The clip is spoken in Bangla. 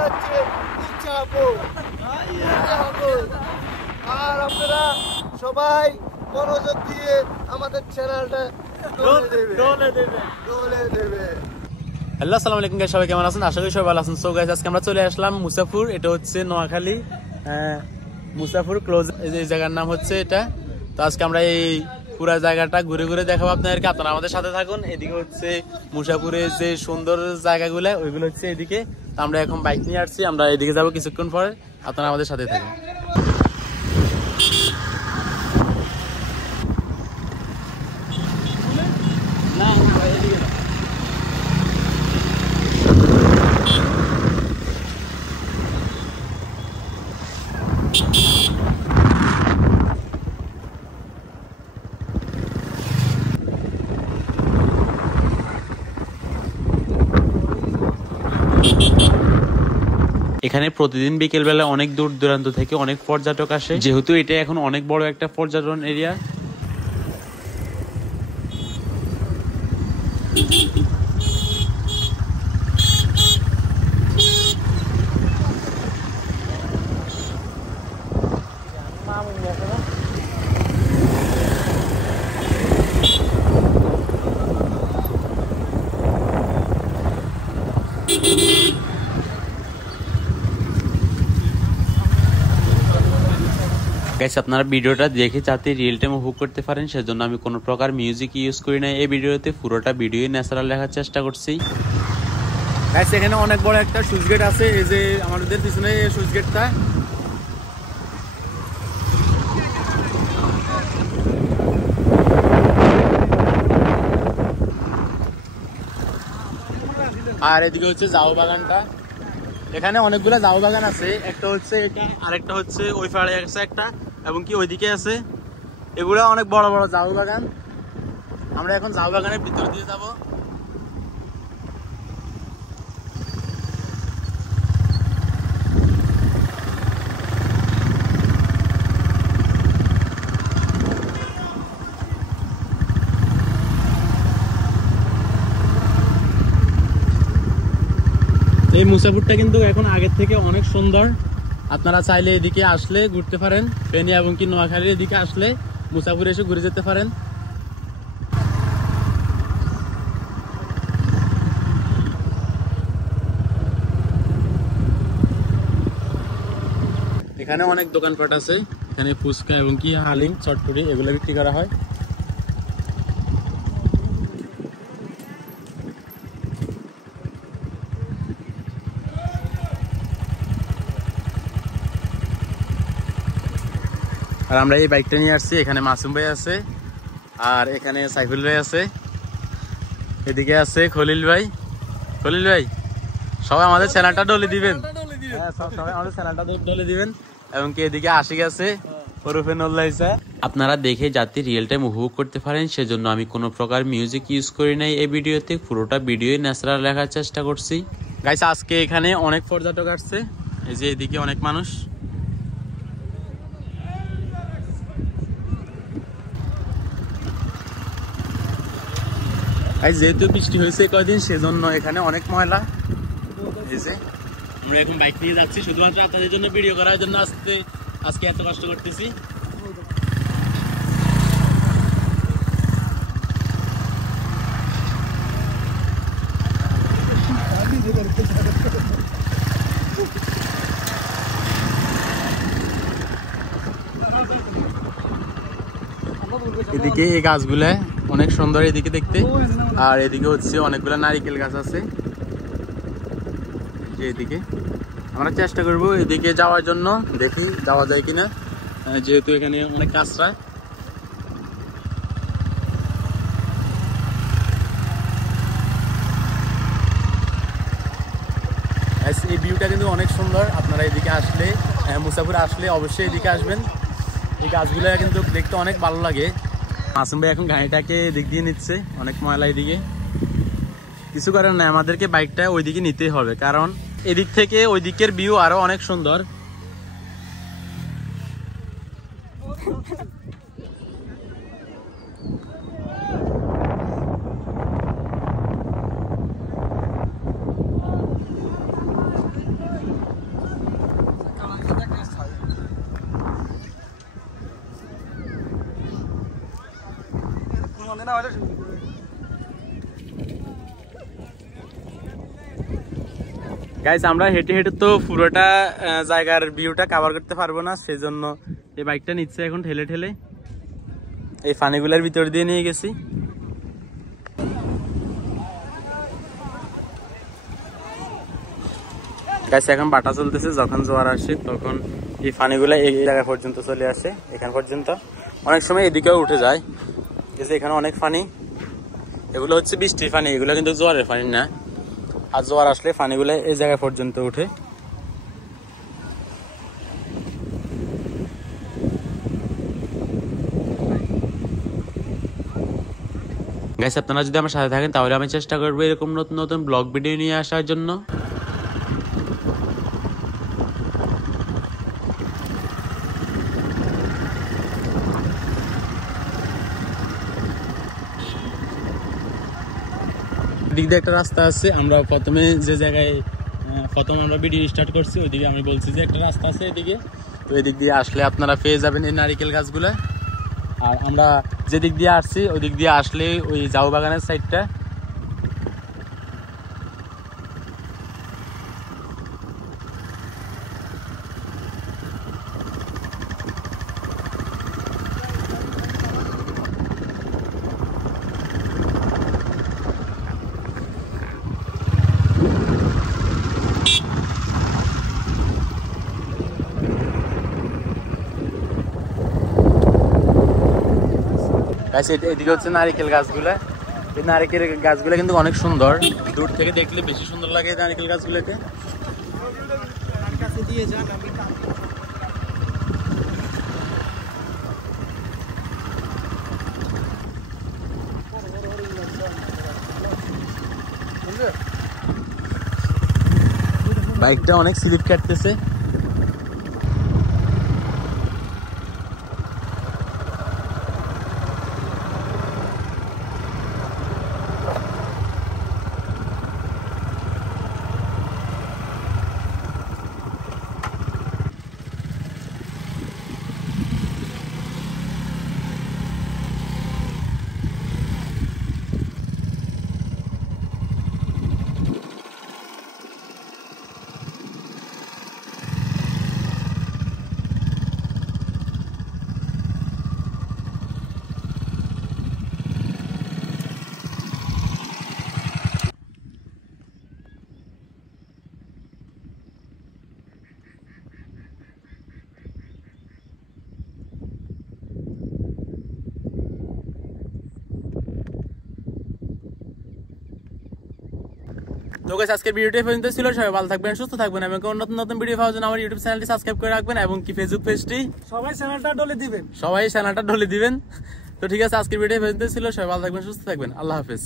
যাচ্ছে ইচ্ছাপুর। আর আপনারা সবাই মনোযোগ দিয়ে আমাদের চ্যানেলটা দৌলে দেবে। হ্যালো, আসসালামু আলাইকুম গাইস, সবাই কেমন আছেন? আশা করি সবাই ভালো আছেন। সো গাইস, আজকে আমরা চলে আসলাম মুসাফুর। এটা হচ্ছে নোয়াখালী মুসাফুর ক্লোজ, এই জায়গার নাম হচ্ছে এটা। তো আজকে আমরা এই পুরো জায়গাটা ঘুরে ঘুরে দেখাবো আপনাদেরকে, আপনারা আমাদের সাথে থাকুন। এদিকে হচ্ছে মুসাফুরের যে সুন্দর জায়গাগুলো, ওইগুলো হচ্ছে এদিকে। তো আমরা এখন বাইক নিয়ে আসছি, আমরা এদিকে যাবো কিছুক্ষণ পরে, আপনারা আমাদের সাথে থাকুন। এখানে প্রতিদিন বিকেল বেলা অনেক দূর দূরান্ত থেকে অনেক পর্যটক আসে, যেহেতু এটা এখন অনেক বড় একটা পর্যটন এরিয়া। গাইস, আপনারা ভিডিওটা দেখে যাতে রিয়েল টাইম উপভোগ করতে পারেন, সেজন্য আমি কোনো প্রকার মিউজিক ইউজ করি না এই ভিডিওতে। পুরোটা ভিডিও ন্যাচারাল লেখার চেষ্টা করছি। গাইস, এখানে অনেক বড় একটা সুইচ গেট আছে, এই যে আমাদের পিছনে সুইচ গেটটা। আর এদিকে হচ্ছে জাউ বাগানটা। এখানে অনেকগুলো জাউ বাগান আছে, একটা হচ্ছে এটা, আরেকটা হচ্ছে ওই পাড়ে আছে একটা, এবং কি ওইদিকে আছে। এগুলো অনেক বড় বড় জাউ বাগান। আমরা এখন জাউ বাগানের ভিতর দিয়ে যাব। এই মুসাফুরটা কিন্তু এখন আগের থেকে অনেক সুন্দর। আপনারা চাইলে এদিকে আসলে ঘুরতে পারেন, ফেনী এবং কি নোয়াখালীর এদিকে আসলে মুসাফুর এসে ঘুরে যেতে পারেন। এখানে অনেক দোকানপাট আছে, এখানে ফুচকা এবং কি হালিম, চটপটি এগুলো বিক্রি করা হয়। আর আমরা এই বাইকটা নিয়ে আসছি, এখানে মাসুম ভাই আছে, আর এখানে সাইফুল ভাই আছে, এদিকে আছে খলিল ভাই। খলিল ভাই, সবাই আমাদের চ্যানেলটা ডলে দিবেন, সবাই আমাদের চ্যানেলটা ডলে দিবেন। এবং কি এদিকে আশিক আছে, ওরফে নোল্লা ইসা। আপনারা দেখে যাতে রিয়েল টাইম উপভোগ করতে পারেন, সেজন্য আমি কোনো প্রকার মিউজিক ইউজ করি নাই এই ভিডিওতে। পুরোটা ভিডিও ন্যাচারাল লেখার চেষ্টা করছি। গাইস, আজকে এখানে অনেক পর্যটক আসছে, এই যে এদিকে অনেক মানুষ। যেহেতু বৃষ্টি হয়েছে কয়দিন, সেজন্য এখানে অনেক ময়লা। আমরা এখন বাইক নিয়ে যাচ্ছি শুধুমাত্র আপনাদের জন্য ভিডিও করার জন্য। আজকে এত কষ্ট করতেছি। এদিকে এই গাছগুলা অনেক সুন্দর এদিকে দেখতে, আর এদিকে হচ্ছে অনেকগুলো নারিকেল গাছ আছে। এদিকে আমরা চেষ্টা করব এদিকে যাওয়ার জন্য, দেখি যাওয়া যায় কিনা, যেহেতু এখানে অনেক কাঁচরা। এই ভিউটা কিন্তু অনেক সুন্দর। আপনারা এদিকে আসলে, মুসাফির আসলে অবশ্যই এদিকে আসবেন। এই গাছগুলো কিন্তু দেখতে অনেক ভালো লাগে। মাসুম ভাই এখন গাড়িটাকে দিক দিয়ে নিচ্ছে, অনেক ময়লা এদিকে। কিছু করার নাই, আমাদেরকে বাইকটা ওইদিকে নিতেই হবে, কারণ এদিক থেকে ওই দিকের ভিউ আরো অনেক সুন্দর। গাইস আমরা হেঁটে হেঁটে তো পুরোটা জায়গার ভিউটা কভার করতে পারবো না, সেজন্য এই বাইকটা নিচ্ছে এখন ঠেলে ঠেলে এই ফানিগুলার ভিতর দিয়ে নিয়ে গেছি। গাইস এখন বাটা চলতেছে, যখন জোয়ার আসে তখন এই ফানিগুলা এই জায়গা পর্যন্ত চলে আসে, এখান পর্যন্ত। অনেক সময় এদিকেও উঠে যায়, এখানে অনেক ফানি। এগুলো হচ্ছে বৃষ্টির ফানি, এগুলো কিন্তু জোয়ারের ফানি না। আর জোয়ার আসলে ফানিগুলো এই জায়গা পর্যন্ত উঠে। গাইস আপনারা যদি আমার সাথে থাকেন তাহলে আমি চেষ্টা করবো এরকম নতুন নতুন ব্লগ ভিডিও নিয়ে আসার জন্য। দিক দিয়ে একটা রাস্তা আছে, আমরা প্রথমে যে জায়গায় আমরা ভিডিও স্টার্ট করছি ওইদিকে আমি বলছি যে একটা রাস্তা আছে এদিকে, তো এদিক দিয়ে আসলে আপনারা পেয়ে যাবেন এই নারিকেল গাছগুলা। আর আমরা যে দিক দিয়ে আসছি ওই দিক দিয়ে আসলে ওই জাউ বাগানের সাইডটা। এদিকে হচ্ছে নারিকেল গাছগুলা। এই নারিকেল গাছগুলা কিন্তু অনেক সুন্দর, দূর থেকে দেখলে বেশি সুন্দর লাগে নারিকেল গাছগুলোকে। বাইকটা অনেক স্লিপ কাটতেছে। তো গাইস আজকের ভিডিওটি পর্যন্ত ছিল। সবাই ভালো থাকবেন, সুস্থ থাকবেন এবং নতুন নতুন ভিডিও পাওয়ার জন্য আমার ইউটিউব চ্যানেলটি সাবস্ক্রাইব করে রাখবেন এবং কি ফেসবুক পেজটি সবাই চ্যানেলটা ঢলে দিবেন। তো ঠিক আছে, আজকের ভিডিও পর্যন্ত ছিল। সবাই ভালো থাকবেন, সুস্থ থাকবেন। আল্লাহ হাফেজ।